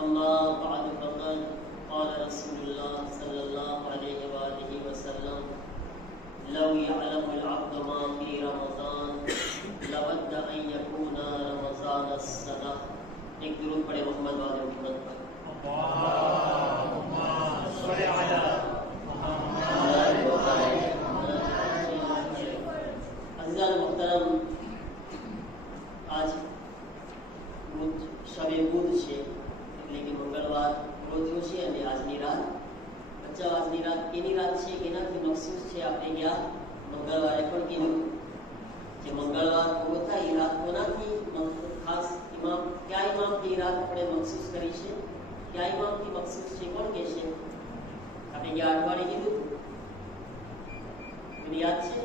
अम्मा बाद फ़क़द क़ाल रसूलुल्लाह सल्लल्लाहु अलैहि वसल्लम लौ यअलमुल अब्दु मा फ़ी रमज़ान लवद्द अन यकूना रमज़ान अस्सनह। एक दुरूद पढ़े मोहम्मद वाले मोहम्मद पर। अल्लाहुम्मा सल्लि अला मुहम्मद व आले मुहम्मद। अज़ीज़ान मोहतरम, आज शबे बुध છે એટલે કે મંગળવાર રોજ છે અને આજની રાત બચ્ચા આજની રાત કેની રાત છે કેનાથી મખસૂસ છે આપણે ગયા મંગળવારે પણ કીધું જે મંગળવાર પૂરો થાય એ રાત કોનાથી ખાસ ઇમામ કયા ઇમામથી રાત આપણે મખસૂસ કરી છે કયા ઇમામથી મખસૂસ છે કોણ કહે છે આપણે ગયા અઠવાડિયે કીધું મને યાદ છે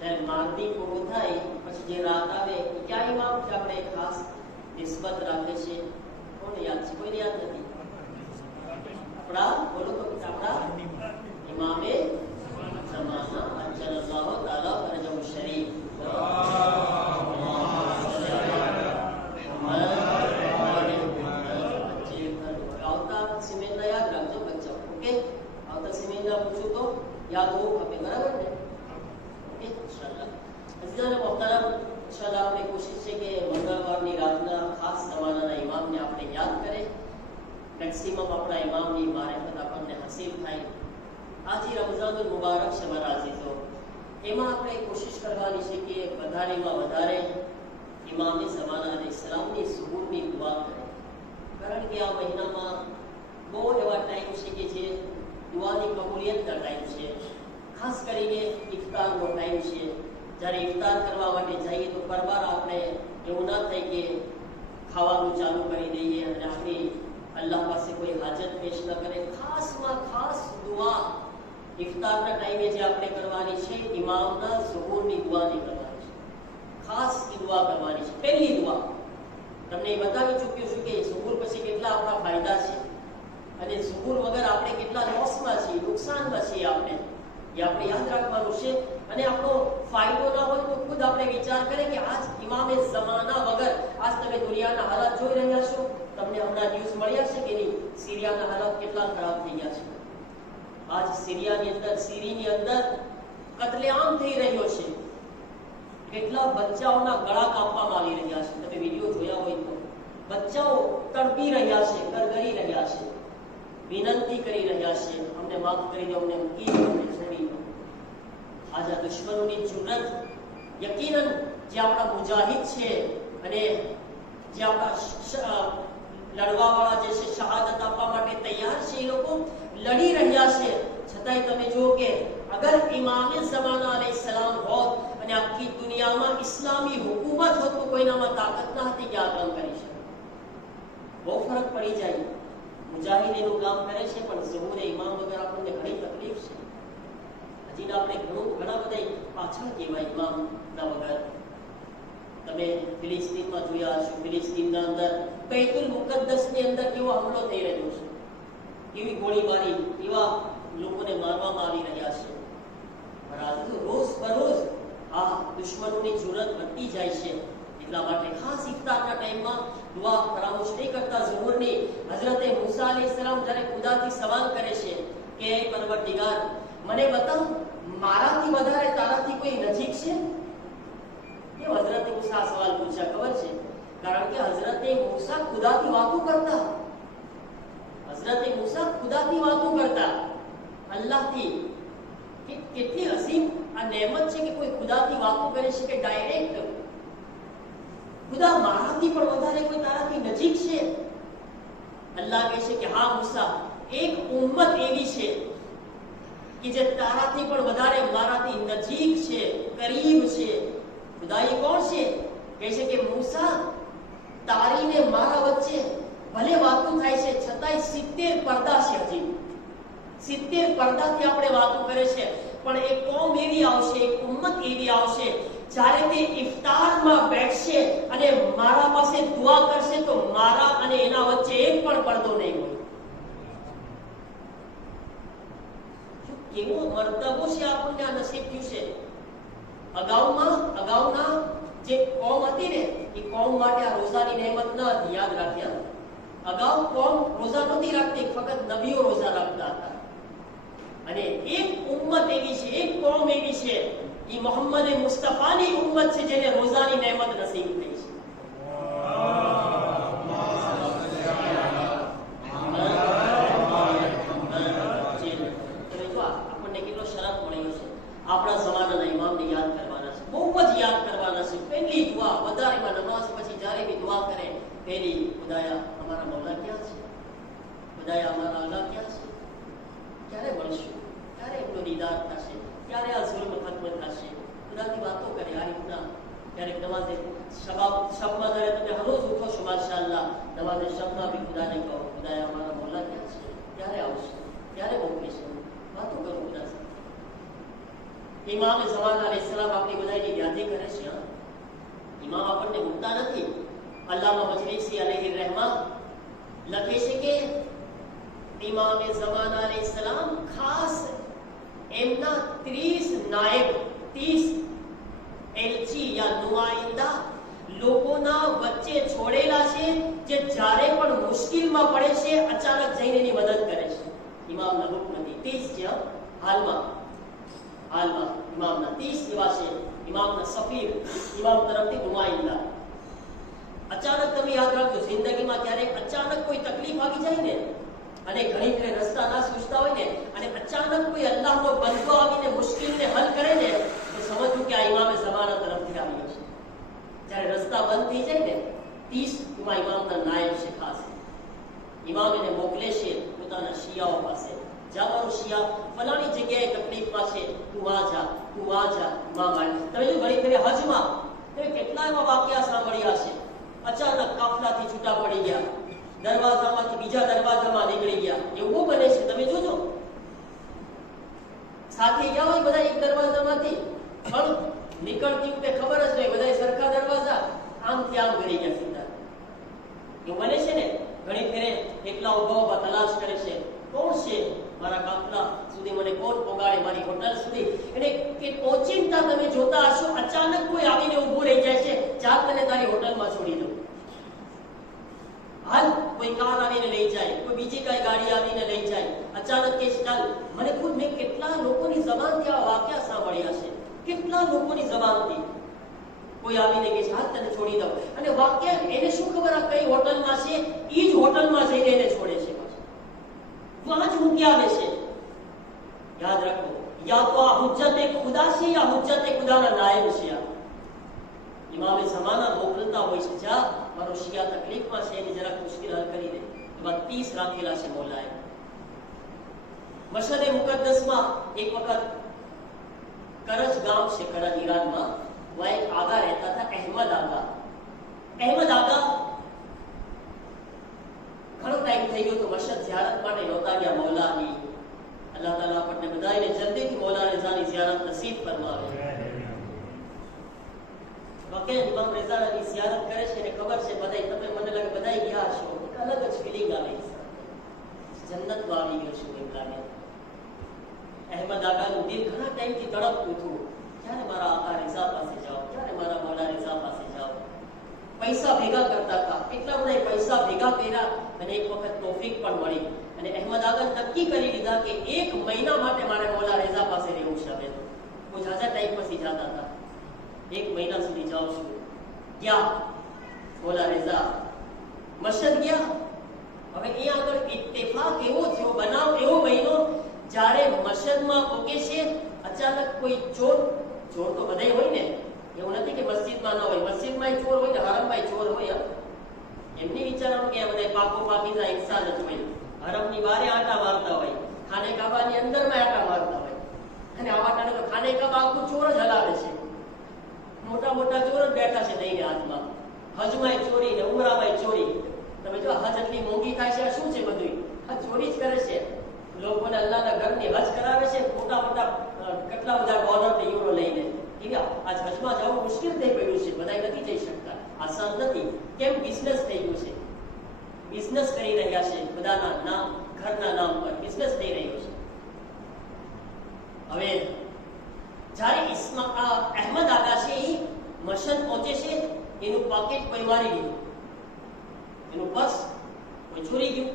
જ્યારે માગદી પૂરો થાય પછી જે રાત આવે એ કયા ઇમામથી આપણે ખાસ નિસ્બત રાખે છે કોને યાદ છે કોઈને યાદ નથી આપણા બોલો તો આપણા ઇમામે ज़माना अज्जलल्लाहु ताला फरजहु शरीफ। આવતા સિમેન્ડા યાદ રાખજો બચ્ચા, ઓકે? આવતા સિમેન્ડા પૂછું તો યાદ હોવું ખપે, બરાબર ને? ઓકે, ઇન્શાઅલ્લાહ। અઝીઝાન મોહતરમ, ઇન્શાઅલ્લાહ આપણે કોશિશ છે કે મંગળવારની રાતના ખાસ જમાનાના ઇમામને આપણે યાદ કરે, મેક્સિમમ આપણા ઇમામની મારિફત આપણને હાસિલ થાય। આજે રમઝાનુલ મુબારક છે મારા અઝીઝો, એમાં આપણે કોશિશ કરવાની છે કે વધારેમાં વધારે ઇમામે ઝમાના અલૈહિસ્સલામની ઝુહૂરની દુઆ કરે, કારણ કે આ મહિનામાં બહુ એવા ટાઈમ છે કે જે દુઆની કબૂલિયતના ટાઈમ છે। ખાસ કરીને ઇફતારનો ટાઈમ છે, જ્યારે ઇફતાર કરવા માટે જઈએ તો પરવાર આપણે એવું ના થાય કે ખાવાનું ચાલુ કરી દઈએ અને આપણી અલ્લાહ પાસે કોઈ હાજત પેશ ન કરે। ખાસમાં ખાસ દુઆ ઇફતારના ટાઈમે જે આપણે કરવાની છે ઇમામના ઝુહૂરની દુઆની કરવાની છે, ખાસ એ દુઆ કરવાની છે। પહેલી દુઆ તમને બતાવી ચૂક્યો છું કે ઝુહૂર પછી કેટલા આપણા ફાયદા છે અને ઝુહૂર વગર આપણે કેટલા લોસમાં છીએ, નુકસાનમાં છીએ આપણે, એ આપણે યાદ રાખવાનું છે। અને આપણો ફાયદો ના હોય તો ખુદ આપણે વિચાર કરે કે આજ ઇમામે ઝમાના વગર આજ તમે દુનિયાના હાલાત જોઈ રહ્યા છો, તમને હમણાં ન્યૂઝ મળ્યા છે કે નહીં સિરિયાના હાલાત કેટલા ખરાબ થઈ ગયા છે। આજ સિરિયાની અંદર સીરીની અંદર કતલેઆમ થઈ રહ્યો છે, કેટલા બચ્ચાઓના ગળા કાપવામાં આવી રહ્યા છે, તમે વિડીયો જોયા હોય તો બચ્ચાઓ તડપી રહ્યા છે, ગરગરી રહ્યા છે, વિનંતી કરી રહ્યા છે અમને માફ કરી દો, અમને મૂકી દો, અમને છોડી દો। આજે દુશ્મનોની જુરત, યકીનન જે આપણા મુજાહિદ છે અને જે આપણા લડવાવાળા જે છે શહાદત આપવા માટે તૈયાર છે એ લોકો લડી રહ્યા છે, છતાંય તમે જુઓ કે અગર ઇમામે ઝમાના અલૈહિસ્સલામ હોત અને આખી દુનિયામાં ઇસ્લામી હુકુમત હોત તો કોઈનામાં તાકાત ના હતી કે આ કામ કરી શકે। બહુ ફરક પડી જાય। મુજાહિદ એનું કામ કરે છે પણ ઝુહૂરે ઇમામ વગર આપણને ઘણી તકલીફ છે। હજી આપણે ઘણા બધા પાછળ કહેવાય ઇમામના વગર। તમે ફિલિસ્તીનમાં જોયા હશો, ફિલિસ્તીનના અંદર બૈતુલ મુકદ્દસની અંદર કેવો હુમલો થઈ રહ્યો છે, કેવી ગોળીબારી, કેવા લોકોને મારવામાં આવી રહ્યા છે। પણ આજે તો રોજ બરોજ આ દુશ્મનોની જુરત વધતી જાય છે। એટલા માટે ખાસ ઇફતારના ટાઈમમાં દુઆ ફરામોશ નહીં કરતા ઝુહૂરની। હઝરતે મૂસા અલૈહિસ્સલામ જ્યારે ખુદાથી સવાલ કરે છે કે હે પરવરદિગાર મને બતાવ મારાથી વધારે તારાથી કોઈ નજીક છે? એ હઝરતે મૂસા સવાલ પૂછ્યા ખબર છે? કારણ કે હઝરતે મૂસા ખુદાથી વાતો કરતા, હઝરતે મૂસા ખુદાથી વાતો કરતા, અલ્લાહથી। કેટલી અસીમ આ નેમત છે કે કોઈ ખુદાથી વાતો કરે છે કે ડાયરેક્ટ ખુદા મારાથી પણ વધારે કોઈ તારાથી નજીક છે? અલ્લાહ કહે છે કે હા મૂસા, એક ઉમ્મત એવી છે કે જે તારાથી પણ વધારે મારાથી નજીક છે, કરીબ છે। ખુદા એ કોણ છે? કહે છે કે મૂસા તારી ને મારા વચ્ચે ભલે વાતો થાય છે છતાંય 70 પડદા છે, હજી 70 પડદાથી આપણે વાતો કરે છે, પણ એક કોમ એવી આવશે, એક ઉમ્મત એવી આવશે જ્યારે તે ઇફતારમાં બેઠશે અને મારા પાસે દુઆ કરશે તો મારા અને એના વચ્ચે એક પણ પડદો નહીં હોય. કેવો મર્તબો છે આપણને આ નસીબ થયું છે. અગાઉના જે કોમ હતી ને એ કોમ માટે આ રોઝાની નહેમત ન હતી, યાદ રાખ્યા. અગાઉ કોમ રોઝા નહોતી રાખતી, ફક્ત નબીઓ રોઝા રાખતા હતા. અને એક ઉમ્મત એવી છે, એક કોમ એવી છે, એ મોહમ્મદ મુસ્તફાની ઉમ્મત છે જેને રોઝાની નહેમત નસીબ થઈ છે. આપણને કેટલો શરફ મળ્યો છે. આપણા જમાનાના ઇમામને યાદ કરવાના છે, બહુ જ યાદ કરવાના છે. પહેલી દુઆ વધારેમાં નમાઝ પછી જ્યારે બી દુઆ કરે પહેલી, ખુદાયા અમારા મૌલા ક્યાં છે, ખુદાયા અમારા અલ્લાહ ક્યાં છે, ક્યારે મળશું, ક્યારે એમનો દીદાર થશે, ક્યારે આ ઝુલ્મ ખત્મ થશે. ખુદાની વાતો કરે આ રીતના. ક્યારેક નમાઝે શબમાં જ્યારે તમે હરોજ ઉઠો છો માશાઅલ્લાહ, નમાઝે શબમાં બી ખુદાને કહો ખુદાયા અમારા મૌલા ક્યાં છે, ક્યારે આવશે, ક્યારે મોકલીશું, વાતો કરો ખુદા સાથે. ઇમામ ઝમાન અલૈહિસ્સલામ આપણી બધાની યાદી કરે છે. ઇમામ આપણને ભૂલતા નથી. અલ્લામા મજલિસી અલૈહિ રહેમા લખે છે કે ઇમામ ઝમાન અલૈહિસ્સલામ ખાસ એમના 30 નાયબ, 30 એલચી યા નુમાઇંદા લોકોના વચ્ચે છોડેલા છે, જે જ્યારે પણ મુશ્કેલમાં પડે છે અચાનક જઈને એની મદદ કરે છે. ઇમામના હુકમથી 30 છે. હાલમાં ઇમામના 30 એવા છે. ઇમામના સફીર, ઇમામ તરફથી નુમાઇંદા. અચાનક તમે યાદ રાખજો, જિંદગીમાં ક્યારેક અચાનક કોઈ તકલીફ આવી જાય ને, અને ઘણી ફેર રસ્તા ના સૂઝતા હોય ને, અને અચાનક કોઈ અલ્લાહનો બંદો આવીને મુશ્કેલને હલ કરે ને, તો સમજવું કે આ ઇમામે ઝમાના તરફથી આવ્યો છે. જ્યારે રસ્તા બંધ થઈ જાય ને, 30 એમાં ઇમામના નાયબ છે. ખાસ ઇમામ એને મોકલે છે પોતાના શિયાઓ પાસે. જાવાનું શિયા ફલાણી જગ્યાએ તકલીફમાં છે, તું આ જા ઇમામ આવે. તમે જો ઘણી ફેર હજમાં તમે કેટલા એવા વાક્યા સાંભળ્યા છે, અચાનક કાફલાથી છૂટા પડી ગયા, દરવાજામાંથી બીજા દરવાજામાં નીકળી ગયા. એવું બને છે, તમે જોજો. સાથે ગયા હોય બધા એક દરવાજામાંથી, પણ નીકળતી વખતે ખબર જ નહીં, બધા સરખા દરવાજા, આમથી આમ કરી ગયા સીધા. એવું બને છે ને. ઘણી ફેરે એકલા ઉભા તલાશ કરે છે, કોણ છે મારા કાફલા સુધી, મને કોણ પહોંચાડે મારી હોટલ સુધી. એટલે કે ઓચિંતા તમે જોતા હશો, અચાનક કોઈ આવીને ઊભું રહી જાય છે, ચાલ તને તારી હોટલમાં છોડી દઉં. હાલ કોઈ કાર આવીને લઈ જાય, કોઈ બીજી કઈ ગાડી આવીને લઈ જાય, અચાનક કે ચાલ. મને ખુદ મેં કેટલા લોકોની જબાનથી આ વાક્યા સાંભળ્યા છે, કેટલા લોકોની જબાનથી કોઈ આવીને કે હાલ તને છોડી દઉં. અને વાક્ય એને શું ખબર આ કઈ હોટલમાં છે, ઈ જ હોટલમાં જઈને એને છોડે છે, વહાં જ મૂકી આવે છે. યાદ રાખો, યા તો આ હુજ્જતે ખુદા છે યા હુજ્જતે ખુદાના નાયબ છે. ઇમામે ઝમાના મોકલતા હોય છે, જા મારો શિયા તકલીફમાં છે, એની જરાક મુશ્કેલ હલ કરી દે. એમાં 30 રાખેલા છે મૌલાએ. મશહદ મુકદ્દસમાં એક વખત કરજ ગામ છે, કરજ ઈરાનમાં, વહાં એક આગા રહેતા હતા, અહેમદ આગા. ઘણો ટાઈમ થઈ ગયો તો મશહદ ઝિયારત માટે નહોતા ગયા. મૌલાની અલ્લાહ તાલા આપણને બધાને જલ્દીથી મૌલા રેઝાની ઝિયારત નસીબ ફરમાવે. વાકઈ ઇમામ રેઝાની ઝિયારત કરે છે અને ખબર છે બધાય, તમે મને લાગે બધાય ગયા છો, એક અલગ જ ફીલિંગ આવે, જન્નતમાં આવી ગયો છું એમ લાગે. અહેમદ આગાનું દિલ ઘણા ટાઈમથી તડપતું હતું, ક્યારે મારા આકા રેઝા પાસે જાઓ, ક્યારે મારા મૌલા રેઝા પાસે જાઓ. પૈસા ભેગા કરતા હતા, એટલા બધા પૈસા ભેગા કર્યા અને એક વખત તોફીક પણ મળી. અને અહેમદ આગા નક્કી કરી લીધા કે 1 મહિના માટે મારે મૌલા રેઝા પાસે રહેવું છે. હવે તો બહુ ઝાઝા ટાઈમ પછી જતા હતા, 1 મહિના સુધી જાઉં છું. ગયા મૌલા રેઝા, મશહદ ગયા. હવે એ આગળ ઇત્તેફાક એવો થયો, બનાવ એવો બન્યો, જ્યારે મશહદમાં પહોંચે છે, અચાનક કોઈ ચોર તો બધાય હોય ને, એવું નથી કે મસ્જિદમાં ન હોય, મસ્જિદમાં ચોર હોય ને હરમમાં ચોર હોય. એમની વિચારવાનું કે બધા પાકો પાકીના ઇન્સાન જ હોય, હરમની બારે આટા મારતા હોય, ખાને કાબાની અંદરમાં આટા મારતા હોય. અને આવા ટાણે તો ખાને કાબા આખું ચોર જ હલાવે છે, મોટા મોટા ચોર જ બેઠા છે દઈને હાથમાં. હજમાં ચોરી ને ઉમરામાં ચોરી. તમે જો હજ એટલી મોંઘી થાય છે, આ શું છે બધું? આ ચોરી જ કરે છે. લોકોને અલ્લાહના ઘરની હજ કરાવે છે, મોટા મોટા કેટલા બધા ડોલર ને યુરો લઈને. આજ હજમાં જવું મુશ્કેલ થઈ પડ્યું છે, બધા નથી જઈ શકતા, આસાન નથી. કેમ? બિઝનેસ થઈ ગયું છે, બિઝનેસ કરી રહ્યા છે, બધાના નામ, ઘરના નામ પર બિઝનેસ થઈ રહ્યો છે. હવે જ્યારે અહેમદ આગા છે એ મશદ પહોંચે છે, એનું પાકેટ કોઈ મારી ગયું, એનું પર્સ કોઈ ચોરી ગયું.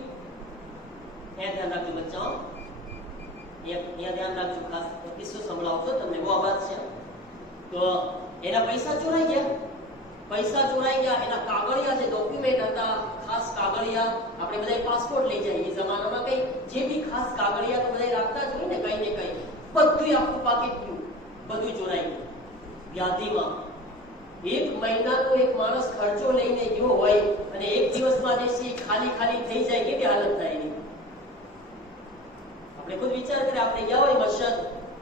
ત્યાં ધ્યાન રાખજો બચ્ચાઓ, અહીંયા ધ્યાન રાખજો, ખાસ કિસ્સો સંભળાવજો તમને, બહુ આભાર છે. તો એના પૈસા ચોરાઈ ગયા, એના કાગળિયા જે ડોક્યુમેન્ટ હતા, ખાસ કાગળિયા, આપણે બધા પાસપોર્ટ લઈ જઈએ એ જમાનામાં, કઈ જે બી ખાસ કાગળિયા તો બધા રાખતા જ હોય ને, કઈ ને કઈ, બધું આખું પાકીટ ગયું, બધું ચોરાઈ ગયું. વ્યાધિમાં 1 મહિનાનો એક માણસ ખર્ચો લઈને ગયો હોય અને એક દિવસમાં જે છે ખાલી થઈ જાય, કેવી હાલત થાય એની? આપણે ખુદ વિચાર કરીએ, આપણે ગયા હોય મસ્જિદ,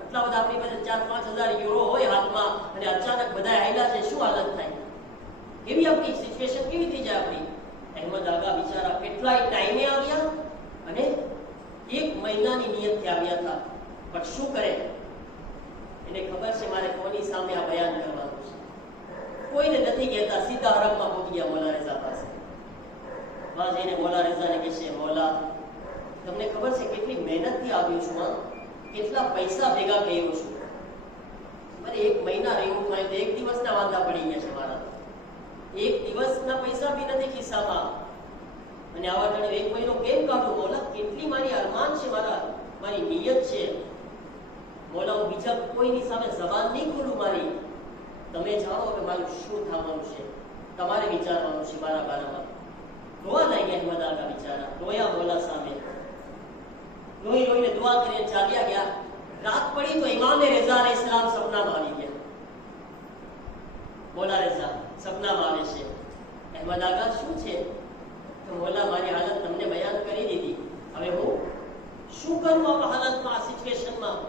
એટલા બધા આપણી પાસે 4-5 હજાર યુરો હોય હાથમાં, અને અચાનક બધા આયલા છે, શું હાલત થાય? કેવી આપણી સિચ્યુએશન કેવી થઈ જાય આપણી? અહેમદ આગા બિચારા કેટલાય ટાઈમે આવ્યા અને 1 મહિનાની નિયતથી આવ્યા હતા, પણ શું કરે? એને ખબર છે મારે કોની સામે આ બયાન કરવાનું છે, કોઈને નથી કહેતા, સીધા હરમમાં પહોંચી ગયા મૌલા રેઝા પાસે. બસ એને મૌલા રેઝાને કહેશે, મૌલા તમને ખબર છે કેટલી મહેનતથી આવ્યો છું, કેટલા પૈસા ભેગા કર્યો છું, મને 1 મહિના રહેવું થાય તો 1 દિવસના વાંધા પડી ગયા છે મારા, 1 દિવસના પૈસા બી નથી ખિસ્સામાં, અને આવા ટાણે 1 મહિનો કેમ કાઢું? મૌલા કેટલી મારી અરમાન છે, મારી નિયત છે, મૌલા હું બીજા કોઈની સામે જબાન નહીં ખોલું મારી, તમે જાણો હવે મારું શું થવાનું છે, તમારે વિચારવાનું છે મારા બારામાં. રોવા લાગ્યા અહેમદ આગા બિચારા, રોયા મૌલા સામે, રોઈને દુઆ કરીને ચાલ્યા ગયા. રાત પડી તો ઇમામે રેઝા અલૈહિસ્સલામ સપનામાં આવી ગયા. મૌલા રેઝા સપનામાં આવે છે, અહેમદ આગા શું છે? તો મૌલા મારી હાલત તમને બયાન કરી દીધી, હવે હું શું કરું આ હાલતમાં, આ સિચ્યુએશનમાં?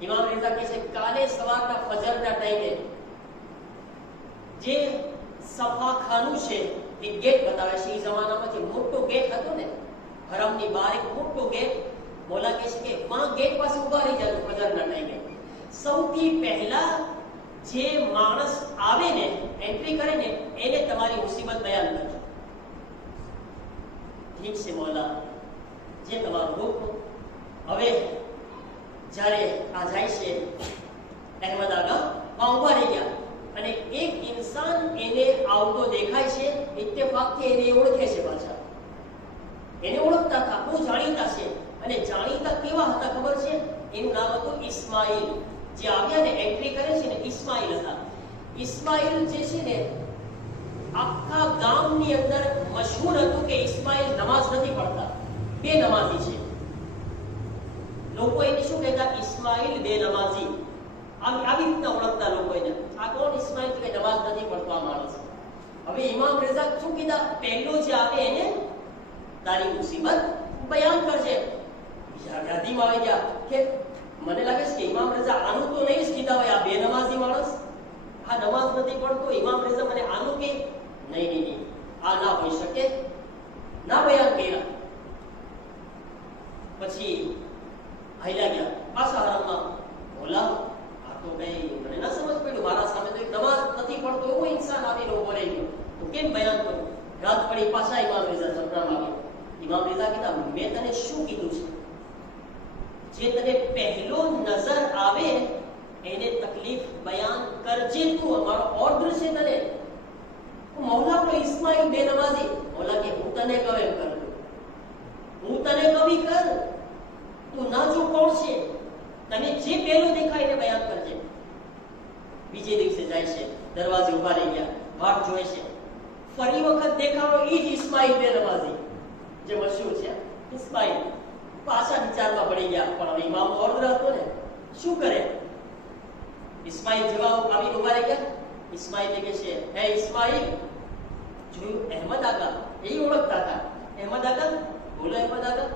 ઇમામ રેઝા કહે છે, કાલે સવારના ફજરના ટાઈમે જે સફાખાનું છે એ ગેટ બતાવે છે. એ જમાનામાં જે મોટો ગેટ હતો ને હરમની બહાર, એક મોટો ગેટ, મૌલા કહે છે કે વહાં ગેટ પાસે ઉભા રહી જાય ફજરના ટાઈમે. સૌથી પહેલા જે માણસ આવે ને, એન્ટ્રી કરે ને, એને તમારી મુસીબત બયાન કરજો. ઠીક છે મૌલા, જે તમારું હુકમ. હવે જ્યારે આ જાય છે અહેમદ આગા, વહાં ઉભા રહી ગયા, અને એક ઇન્સાન એને આવતો દેખાય છે, ઇત્તેફાકથી એને ઓળખે છે, પાછા એને ઓળખતા હતા, બહુ જાણીતા છે. અને જાણીતા કેવા હતા ખબર છે? એનું નામ હતું ઇસ્માઇલ. જે આવ્યા ને, એન્ટ્રી કરે છે ને, ઇસ્માઇલ હતા. ઇસ્માઇલ જે છે ને, આખા ગામની અંદર મશહૂર હતું કે ઇસ્માઇલ નમાઝ નથી પઢતા, બે નમાઝી છે. લોકો એને શું કહેતા? ઇસ્માઇલ બે નમાઝી. આવી રીતના ઓળખતા લોકો એને. આ કોણ ઇસ્માઇલ? કે નમાઝ નથી પડતો આ માણસ. હવે ઇમામ રેઝા શું કીધા? પહેલો જે આવે એને તારી મુસીબત બયાન કરજે. યાદીમાં આવી ગયા કે મને લાગે છે કે ઇમામ રેઝા આનું તો નહીં જ કીધા હોય, આ બે નમાઝી માણસ, આ નમાઝ નથી પડતો, ઇમામ રેઝા મને આનું કે નહીં, આ ના હોઈ શકે, ના બયાન કર્યા. પછી હાલ્યા ગયા પાછા હરમમાં. મૌલા આ તો કઈ મને ના સમજ પડ્યું, મારા સામે તો એક નમાઝ નથી પડતો એવો ઇન્સાન આવીને ઉભો રહી ગયો, તો કેમ બયાન કરું? રાત પડી, પાછા ઇમામ રેઝા સપનામાં આવ્યા. ઇમામ રેઝા કીધા, મેં તને શું કીધું છે? જે તને પહેલો નજર આવે એને તકલીફ બયાન કરજે તું, અમારો ઓર્ડર છે તને. મૌલા તો ઇસ્માઇલ બે નમાઝી. મૌલા કે હું તને કહું એમ કર, હું તને કવિ કર, તું ના જો કોણ છે, તને જે પહેલો દેખાય એને બયાન કરજે. બીજે દિવસે જાય છે, દરવાજે ઉભા રહી ગયા, વાટ જોઈ છે. ફરી વખત દેખાણો ઈ જ ઇસ્માઇલ બે નમાઝી જે મશહૂર છે. ઇસ્માઇલ પાછા વિચારમાં પડી ગયા, પણ હવે ઇમામનો ઓર્ડર હતો ને, શું કરે? ઇસ્માઇલ જેવા આવીને ઉભા રહી ગયા. ઇસ્માઇલ કહે છે, હે ઇસ્માઇલ. જોયું અહેમદ આગા, એ ઓળખતા હતા. અહેમદ આગા, બોલો અહેમદ આગા.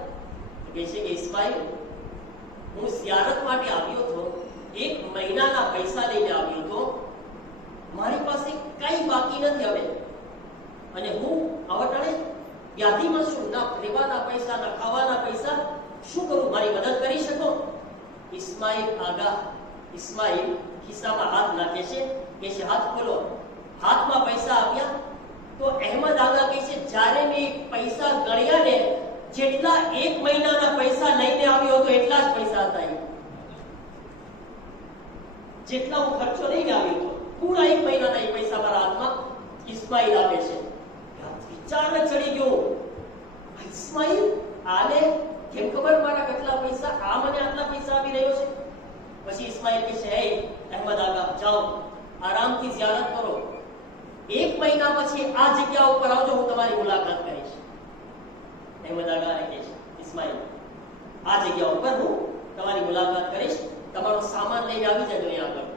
કહે છે કે ઇસ્માઇલ, હું ઝિયારત માટે આવ્યો હતો, 1 મહિનાના પૈસા લઈને આવ્યો હતો, મારી પાસે કઈ બાકી નથી. હવે અને હું આવટાણે વ્યાધિમાં છું, ના રહેવાના પૈસા, ના ખાવાના પૈસા, શું કરું? મારી મદદ કરી શકો? ઇસ્માઇલ ખિસ્સામાં હાથ નાખે છે, કે છે હાથ ખોલો. હાથમાં પૈસા આપ્યા તો અહેમદ આગા કહે છે, જ્યારે મેં પૈસા ગણ્યા ને, જેટલા 1 મહિનાના પૈસા લઈને આવ્યો હતો એટલા જ પૈસા હતા. જેટલા હું ખર્ચો લઈને આવ્યો હતો પૂરા 1 મહિનાના એ પૈસા મારા હાથમાં ઇસ્માઇલ આપે છે. વિચાર ચડી ગયો, ઇસ્માઇલ આને કેમ ખબર મારા કેટલા પૈસા, આ મને આટલા પૈસા આપી રહ્યો છે? પછી ઇસ્માઇલ કહે છે, હે અહેમદ આગા, જાઓ આરામથી ઝિયારત કરો, 1 મહિના પછી આ જગ્યા ઉપર આવજો, હું તમારી મુલાકાત કરીશ. અહેમદ આગા કહે છે, ઇસ્માઇલ આ જગ્યા ઉપર હું તમારી મુલાકાત કરીશ, તમારો સામાન લઈને આવી જજો અહીંયા આગળ.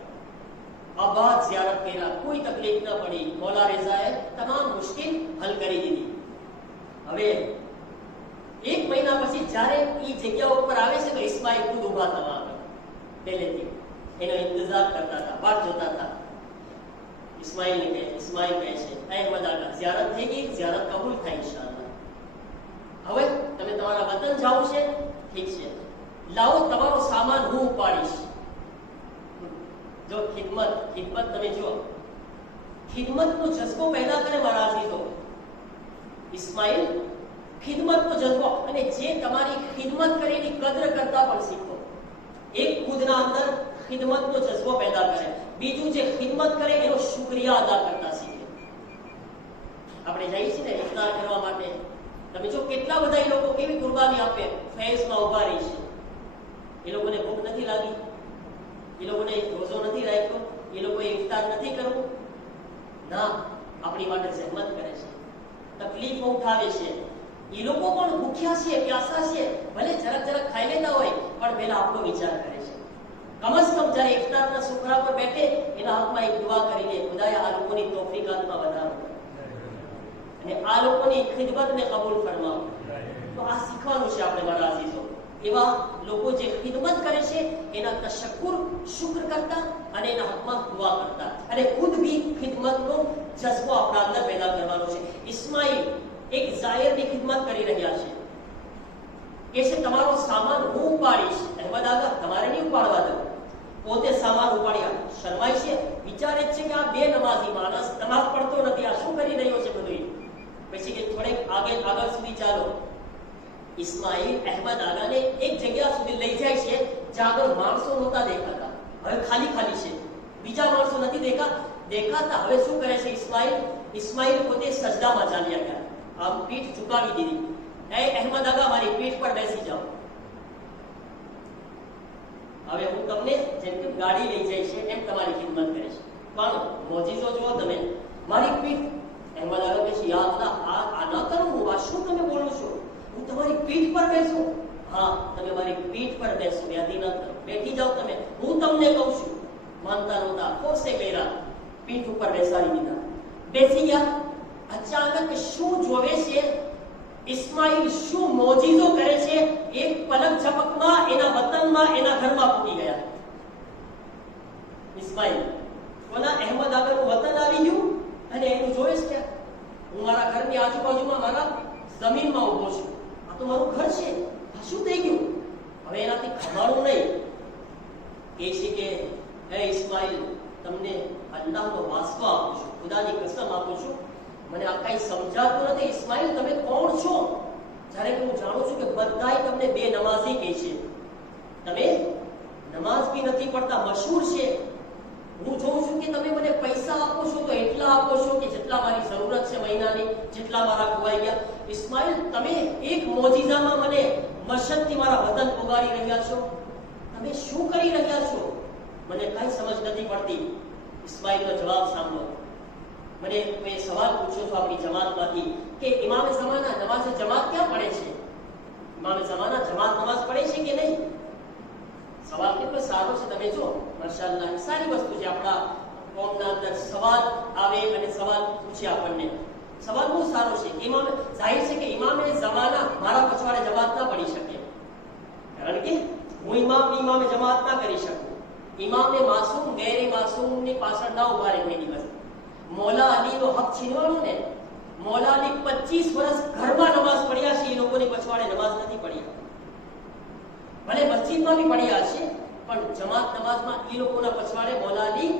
આબાદ ઝિયારત કર્યા, કોઈ તકલીફ ન પડી. મૌલા રેઝાએ તમામ મુશ્કેલ હલ કરી દીધી. હવે 1 મહિના પછી જ્યારે એ જગ્યા ઉપર આવે છે તો ઇસ્માઇલ ખુદ ઊભા થવા આગળ પહેલેથી એનો ઇંતજાર કરતા હતા, વાટ જોતા હતા. ઇસ્માઇલ કહે છે, અહેમદ આગા, ઝિયારત થઈ ગઈ, ઝિયારત કબૂલ થાય ઇન્શાઅલ્લાહ. હવે તમે તમારા વતન જાવ છે, ઠીક છે, લાવો તમારો સામાન હું ઉપાડીશ. જો ખિદમત તમે જુઓ, ખિદમતનો જઝ્બો પેદા કરે મારા અઝીઝો. ઇસ્માઇલ ખિદમતનો જઝ્બો, અને જે તમારી ખિદમત કરે એની કદર કરતા પણ શીખો. એક ખુદના અંદર ખિદમતનો જઝ્બો પેદા કરે, બીજું જે ખિદમત કરે એનો શુક્રિયા અદા કરતા શીખે. આપણે જઈએ છીએ ને ઇફતાર કરવા માટે, તમે જો કેટલા બધા એ લોકો કેવી કુરબાની આપે, ફેઝમાં ઉભા રહી છે. એ લોકોને ભૂખ નથી લાગી, એ લોકોને રોજો નથી રાખ્યો, એ લોકોએ ઇફતાર નથી કરવું, ના, આપણી માટે જહેમત કરે છે, તકલીફો ઉઠાવે છે. એ લોકો પણ ભૂખ્યા છે, પ્યાસા છે, ભલે જરાક ખાઈ લેતા હોય, પણ પહેલા આપણો વિચાર કરે છે. કમસ કમ જ્યારે ઇફતારના સુફરા પર બેઠે એના હાથમાં એક દુઆ કરીને, ખુદાએ આ લોકોની તૌફીકાતમાં વધારો અને આ લોકોની ખિદમતને કબૂલ ફરમાવો. તો આ શીખવાનું છે આપણે મારા અઝીઝો. એવા લોકો જે ખિદમત કરે છે એના તશક્કુર, શુક્ર કરતા અને એના હકમાં દુઆ કરતા, અને ખુદ બી ખિદમતનો જઝ્બો આપણા અંદર પેદા કરવાનો છે. ઇસ્માઇલ એક ઝાયરની ખિદમત કરી રહ્યા છે, કે છે તમારો સામાન હું ઉપાડીશ. અહેમદ આગા, તમારે નહીં ઉપાડવા દો. પોતે સામાન ઉપાડ્યા, શરમાય છે, વિચારે છે કે આ બે નમાઝી માણસ નમાઝ પડતો નથી, આ શું કરી રહ્યો છે બધું. પછી કે થોડેક આગળ સુધી ચાલો. ઇસ્માઇલ અહેમદ આગાને એક જગ્યા સુધી લઈ જાય છે જ્યાં આગળ માણસો નહોતા દેખાતા, હવે ખાલી છે, બીજા માણસો નથી દેખાતા. હવે શું કરે છે ઇસ્માઇલ પોતે સજદામાં ચાલ્યા ગયા, આમ પીઠ ઝુકાવી દીધી. એ અહેમદ આગા, મારી પીઠ પર બેસી જાઓ. હવે હું તમને જેમ કે ગાડી લઈ જાય છે એમ તમારી ખિદમત કરે છે, પણ મોજીઝો જુઓ તમે, મારી પીઠ. અહેમદ આગા કહે છે, યા અલ્લાહ, આ ન કરું, આ શું તમે બોલો છો? હું તમારી પીઠ પર બેસું? હા, તમે મારી પીઠ પર બેસો, વ્યાધિ ન કરો, બેઠી જાઓ તમે, હું તમને કહું છું. માનતા નહોતા, ફોર્સે કર્યા, પીઠ ઉપર બેસાડી દીધા. બેસી ગયા. અચાનક શું જોવે છે ઇસ્માઇલ, શું મોજીઝો કરે છે? એક પલક ઝપકમાં એના વતનમાં, એના ઘરમાં પૂકી ગયા. ઇસ્માઇલ કોના? અહેમદ આગાનું વતન આવી ગયું, અને એનું જોવે છે, હું મારા ઘરની આજુબાજુમાં મારા જમીનમાં ઉભો છું, આ તો મારું ઘર છે, આ શું થઈ ગયું? હવે એનાથી ખમાડું નહીં. કહે છે કે હે ઇસ્માઇલ, તમને અલ્લાહનો વાસ્તો આપું છું, ખુદાની કસમ આપું છું, મને આ કઈ સમજાતું નથી. ઇસ્માઇલ, તમે કોણ છો? જ્યારે હું જાણું છું કે બધાય તમને બે નમાઝી કહે છે, તમે નમાઝ બી નથી પડતા, મશહૂર છે. હું જોઉં છું કે તમે મને પૈસા આપો છો તો એટલા આપો છો કે જેટલા મારી જરૂરત છે મહિનાની, જેટલા મારા ખોવાઈ ગયા. ઇસ્માઇલ, તમે એક મોજીઝામાં મને મશદથી મારા વતન પોગાડી રહ્યા છો, તમે શું કરી રહ્યા છો? મને કઈ સમજ નથી પડતી. ઇસ્માઇલનો જવાબ સાંભળો. મને કોઈ સવાલ પૂછ્યો છો આપણી જમાતમાંથી કે ઇમામે ઝમાના નમાઝ જમાત ક્યાં પડે છે? ઇમામે ઝમાના જમાત નમાઝ પડે છે કે નહીં? સવાલ કેટલો સારો છે, તમે જો, માશાઅલ્લાહ, સારી વસ્તુ છે. આપણા કોમના અંદર સવાલ આવે અને સવાલ પૂછે આપણને, સવાલ બહુ સારો છે. જાહેર છે કે ઇમામે ઝમાના મારા પછવાડે જમાત ના પડી શકે, કારણ કે હું ઇમામે જમાત ના કરી શકું. ઇમામે માસૂમ ગેરે માસૂમની પાછળ ના ઉભા રહે કોઈ દિવસ. મૌલા અલીનો હક છીનવાનો ને, મૌલાની 25 વર્ષ ઘરમાં નમાઝ પડ્યા છે, એ લોકોની પછવાડે નમાઝ નથી પડ્યા. ભલે મસ્જિદમાં બી પડ્યા છે, પણ જમાત નમાઝમાં એ લોકોના પછવાડે મૌલાની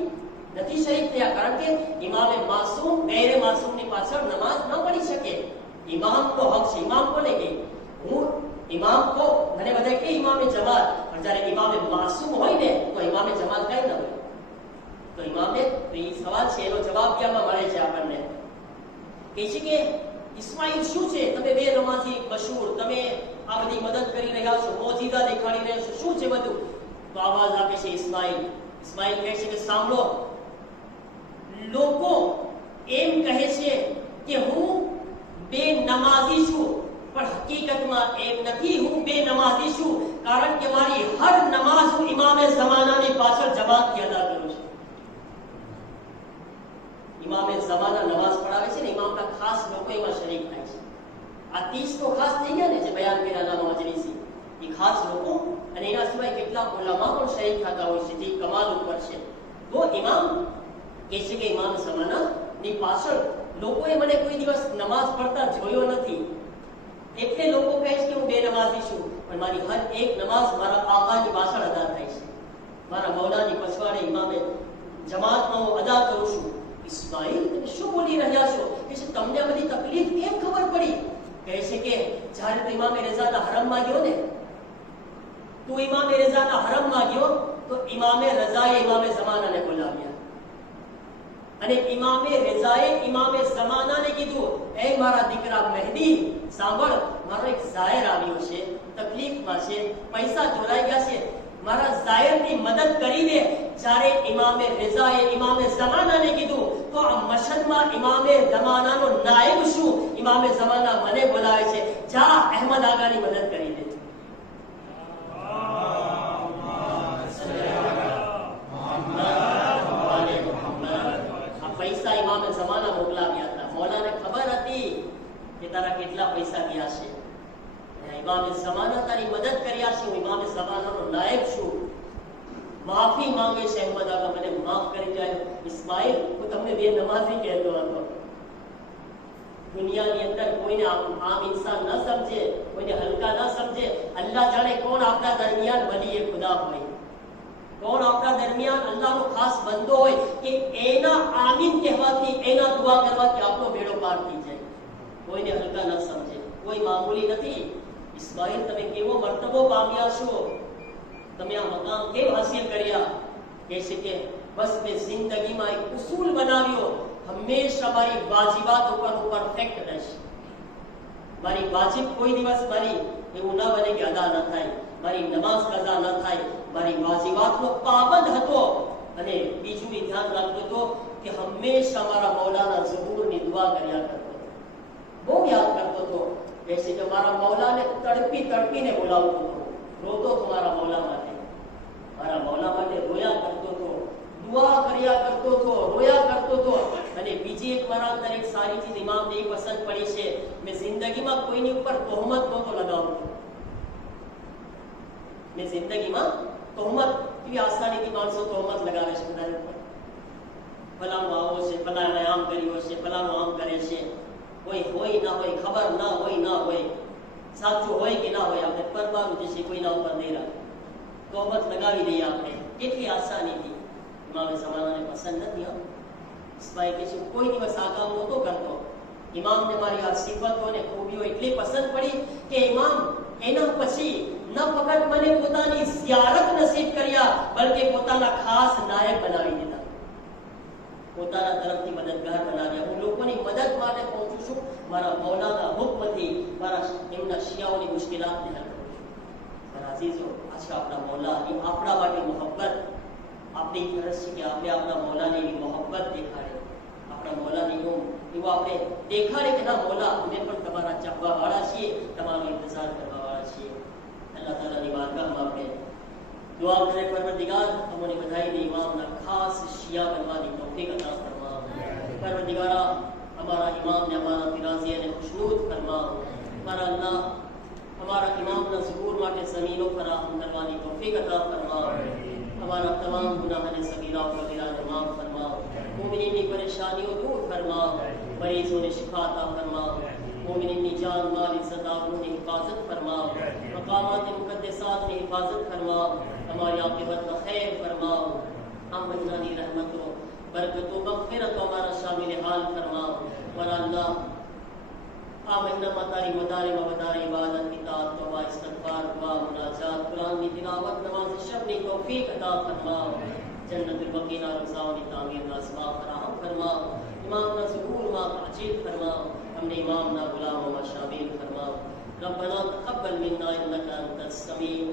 નથી શરીક થયા, કારણ કે ઇમામે માસૂમ ગૈરે માસૂમની પાછળ નમાઝ ન પડી શકે. ઇમામ કો હક છે. ઇમામ કોને કહે? હું ઇમામ કો મને બધા કે ઇમામે જમાત, પણ જ્યારે ઇમામે માસૂમ હોય ને તો ઇમામે જમાત કઈ ન હોય. તો ઇમામે તો એ સવાલ છે, એનો જવાબ ક્યાંમાં મળે છે આપણને? કહે છે કે ઇસ્માઇલ શું છે? તમે બે નમાઝી મશહૂર, તમે આ બધી મદદ કરી રહ્યા છો, મોજીઝા દેખાડી રહ્યા છો, શું છે બધું? તો આવાજ આપે છે ઇસ્માઇલ. ઇસ્માઇલ કહે છે કે સાંભળો, લોકો એમ કહે છે કે હું બે નમાઝી છું, પણ હકીકતમાં એમ નથી. હું બે નમાઝી છું કારણ કે મારી હર નમાઝ હું ઇમામે ઝમાનાની પાછળ જમાતથી અદા કરું છું. ઇમામે ઝમાના નમાઝ પઢાવે છે ને, ઇમામના ખાસ લોકો એમાં શરીક થાય છે. આ 30 તો ખાસ થઈ ગયા ને, જે બયાન કર્યા અલ્લામા મજલિસી, એ ખાસ લોકો, અને એના સિવાય કેટલાક ઉલમા પણ શરીક થતા હોય છે, જે કમાલ ઉપર છે. તો ઇમામ કહે છે કે ઇમામ ઝમાનાની પાછળ લોકોએ મને કોઈ દિવસ નમાઝ પડતા જોયો નથી, એટલે લોકો કહે છે કે હું બે નમાઝી છું, પણ મારી હર એક નમાઝ મારા આકાની પાછળ અદા થાય છે, મારા મૌલાની પછવાડે ઇમામે જમાતમાં હું અદા કરું છું. ઇસ્માઇલ, તમે શું બોલી રહ્યા છો? કે તમને આ બધી તકલીફ કેમ ખબર પડી? કહે છે કે જ્યારે તું ઇમામે રઝાના હરમમાં ગયો ને, તું ઇમામે રઝાના હરમમાં ગયો તો ઇમામે રઝાએ ઇમામે ઝમાનાને બોલાવ્યા, અને ઇમામે રઝાએ ઇમામે ઝમાનાને કીધું, એ મારા દીકરા મહેદી સાંભળ, મારો એક ઝાયર આવ્યો છે, તકલીફમાં છે, પૈસા ચોરાઈ ગયા છે, મારા ઝાયરની મદદ કરી દે. જ્યારે ઇમામે રઝાએ ઇમામે ઝમાનાને કીધું તો આ મશહદમાં ઇમામે ઝમાનાનો નાયબ શું, ઇમામે ઝમાના મને બોલાવે છે, જા અહેમદ આગાની મદદ કરી દે. પૈસા ઇમામે ઝમાના મોકલાવ્યા હતા. મૌલાને ખબર હતી કે તારા કેટલા પૈસા ગયા છે, ઇમામે ઝમાના તારી મદદ કર્યા છે, હું ઇમામે ઝમાનાનો નાયબ છું. માફી માંગે છે અહેમદ આગા, મને માફ કરી જાય. ઇસ્માઇલ, હું તમને બે નમાઝી કહેતો હતો. દુનિયાની અંદર કોઈને આમ ઇન્સાન ન સમજે, કોઈને હલકા ન સમજે. અલ્લાહ જાણે કોણ આપણા દરમિયાન વલી એ ખુદા હોય, કોણ આપણા દરમિયાન અલ્લાહનો ખાસ બંદો હોય કે એના આમીન કહેવાથી, એના દુઆ કરવાથી આપણો બેડો પાર થઈ જાય. કોઈને હલકા ન સમજે, કોઈ મામૂલી નથી. ઇસ્માઇલ, તમે કેવો મર્તબો પામ્યા છો, તમે આ મકામ કેમ હાસિલ કર્યા? કહે છે કે બસ મેં જિંદગીમાં એક ઉસૂલ બનાવ્યો, હંમેશા મારી વાજિબાત ઉપર હું પરફેક્ટ રહીશ. મારી વાજિબ કોઈ દિવસ મારી એવું ના બને કે અદા ન થાય, મારી નમાઝ કઝા ન થાય, મારી વાજિબાતનો પાબંદ હતો. અને બીજું બી ધ્યાન રાખતો હતો કે હંમેશા મારા મૌલાના ઝુહૂરની દુઆ કર્યા કરતો હતો, બહુ યાદ કરતો હતો. કહે છે કે મારા મૌલાને તડપી તડપીને બોલાવતો હતો, રોતો હતો મારા મૌલા માટે, મારા મૌલા માટે રોયા કરતો હતો, દુઆ કર્યા કરતો હતો, રોયા કરતો હતો. અને બીજી એક મારા અંદર એક સારી ચીજ ઇમામને એ પસંદ પડી છે, મેં જિંદગીમાં કોઈની ઉપર તહોમત નહોતો લગાવતો. મેં જિંદગીમાં તહોમત કેવી આસાનીથી માણસો તહોમત લગાવે છે બધાને ઉપર, ફલાણું આવો છે, ફલાણે આમ કર્યો છે, ફલાણું આમ કરે છે. કોઈ હોય ના હોય, ખબર ના હોય ના હોય, સાચું હોય કે ના હોય, આપણે પરવાનું જે છે કોઈના ઉપર નહીં રાખે, તહોમત લગાવી દઈએ આપણે કેટલી આસાનીથી. ઇમામે ઝમાનાને પસંદ નથી. ઇસ્માઇલ કહે છે કોઈ દિવસ આ કામ નહોતો કરતો. ઇમામને મારી આ સિફતો અને ખૂબીઓ એટલી પસંદ પડી કે ઇમામ એના પછી ન ફક્ત મને પોતાની ઝિયારત નસીબ કર્યા, બલકે પોતાના ખાસ નાયબ બનાવી દીધા, પોતાના તરફથી મદદગાર બનાવ્યા. હું લોકોની મદદ માટે પહોંચું છું, મારા મૌલાના હુક્મથી મારા એમના શિયાઓની મુશ્કેલાતને હલ કરું છું. મારા અઝીઝો, આજે આપણા મૌલાની આપણા માટે મોહબ્બત, આપણી ફરજ છે કે આપણે આપણા મૌલાને એવી મોહબ્બત દેખાડે, આપણા મૌલાને એવું આપણે દેખાડે કે ના મૌલા અમે પણ તમારા ચાહવા વાળા છીએ, તમારો ઇંતજાર કરવા વાળા છીએ. અલ્લાહ તાલાની બારગાહમાં આપણે દુઆ કરે, પરવરદિગાર અમને બધાઈને ઇમામના ખાસ શિયા બનવાની તૌફીક અતા ફરમાવ. પરવરદિગારા हमारा इमाम ने हमारा तिराजी ने खुशनूद फरमा. हमारा अल्लाह हमारा इमाम ना ज़हूर माटे ज़मीनों फराहम करवानी तौफीक अता फरमा. हमारा तमाम गुनाह ने सगीरा और कबीरा ने माफ़ फरमा. मोमिनीन की परेशानियों दूर फरमा. मरीजों ने शिफा अता फरमाओ, मोमिनीन की जान माल इज्जत आबरू ने हिफाजत फरमाओ, मकामात मुकद्दसात ने हिफाजत फरमाओ, हमारी आक़िबत का खैर फरमाओ, हम मजनानी रहमतों बरकतों मग़फ़िरत हमारा शामिल हाल फरमाओ। वरा अल्लाह आ महीना मतारी मदारे मदारे इबादत इताअत तौबा इस्तग़फ़ार दुआ मुनाजात कुरान की तिलावत नमाज शब ने तौफीक अता फरमाओ, जन्नतुल बक़ीना रज़ाओं की तामीर का असबाब फराहम फरमाओ, इमाम ना ज़ुहूर मा ताजील फरमाओ, हमने इमाम ना गुलाम मा शामिल फरमाओ। रब्बना तक़ब्बल मिन्ना इन्नका अंतस समीउल